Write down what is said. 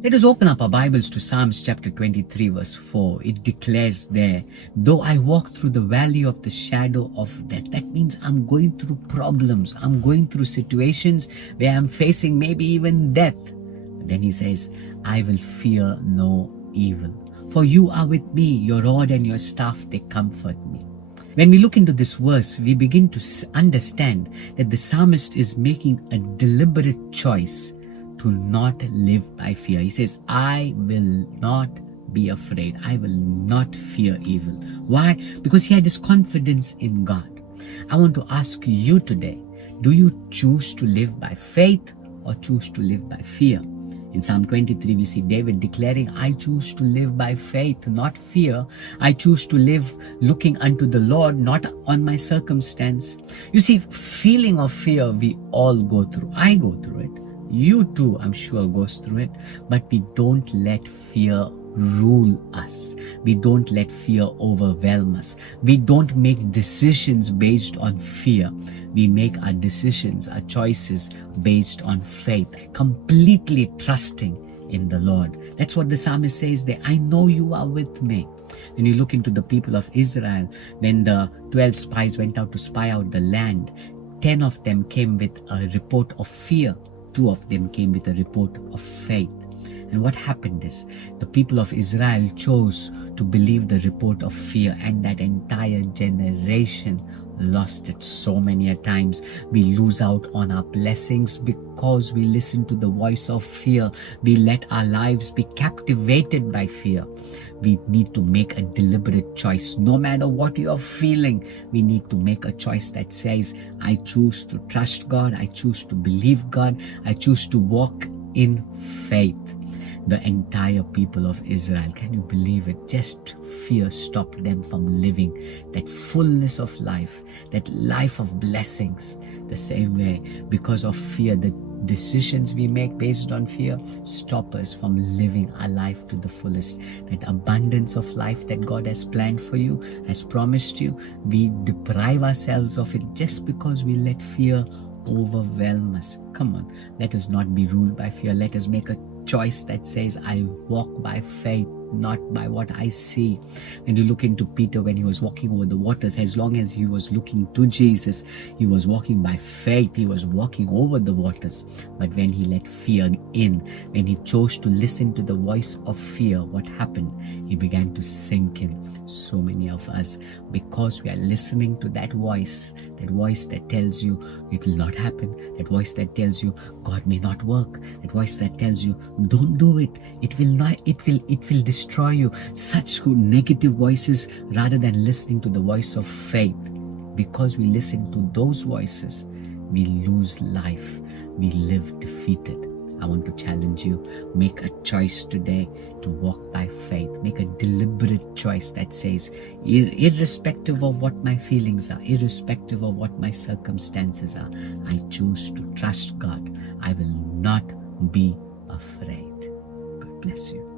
Let us open up our Bibles to Psalms chapter 23 verse 4. It declares there, though I walk through the valley of the shadow of death. That means I'm going through problems. I'm going through situations where I'm facing maybe even death. But then he says, I will fear no evil. For you are with me, your rod and your staff, they comfort me. When we look into this verse, we begin to understand that the psalmist is making a deliberate choice to not live by fear. He says, I will not be afraid. I will not fear evil. Why? Because he had this confidence in God. I want to ask you today, do you choose to live by faith or choose to live by fear? In Psalm 23, we see David declaring, I choose to live by faith, not fear. I choose to live looking unto the Lord, not on my circumstance. You see, feeling of fear, we all go through. I go through it. You too, I'm sure, goes through it. But we don't let fear rule us. We don't let fear overwhelm us. We don't make decisions based on fear. We make our decisions, our choices based on faith, completely trusting in the Lord. That's what the psalmist says there. I know you are with me. When you look into the people of Israel, when the 12 spies went out to spy out the land, 10 of them came with a report of fear. 2 of them came with a report of faith. And what happened is, the people of Israel chose to believe the report of fear, and that entire generation lost it. So many a times we lose out on our blessings because we listen to the voice of fear. We let our lives be captivated by fear. We need to make a deliberate choice. No matter what you are feeling, we need to make a choice that says, I choose to trust God. I choose to believe God. I choose to walk in faith. The entire people of Israel, can you believe it? Just fear stopped them from living that fullness of life, that life of blessings. The same way, because of fear, the decisions we make based on fear stop us from living our life to the fullest. That abundance of life that God has planned for you, has promised you, we deprive ourselves of it just because we let fear overwhelm us. Come on, let us not be ruled by fear. Let us make a choice that says, I walk by faith, not by what I see. When you look into Peter, when he was walking over the waters, as long as he was looking to Jesus, he was walking by faith. He was walking over the waters. But when he let fear in, when he chose to listen to the voice of fear, what happened? He began to sink in. So many of us, because we are listening to that voice that tells you it will not happen, that voice that tells you God may not work, that voice that tells you don't do it, it will destroy you, such negative voices, rather than listening to the voice of faith. Because we listen to those voices, we lose life, we live defeated. I want to challenge you, make a choice today to walk by faith. Make a deliberate choice that says, irrespective of what my feelings are, irrespective of what my circumstances are, I choose to trust God. I will not be afraid. God bless you.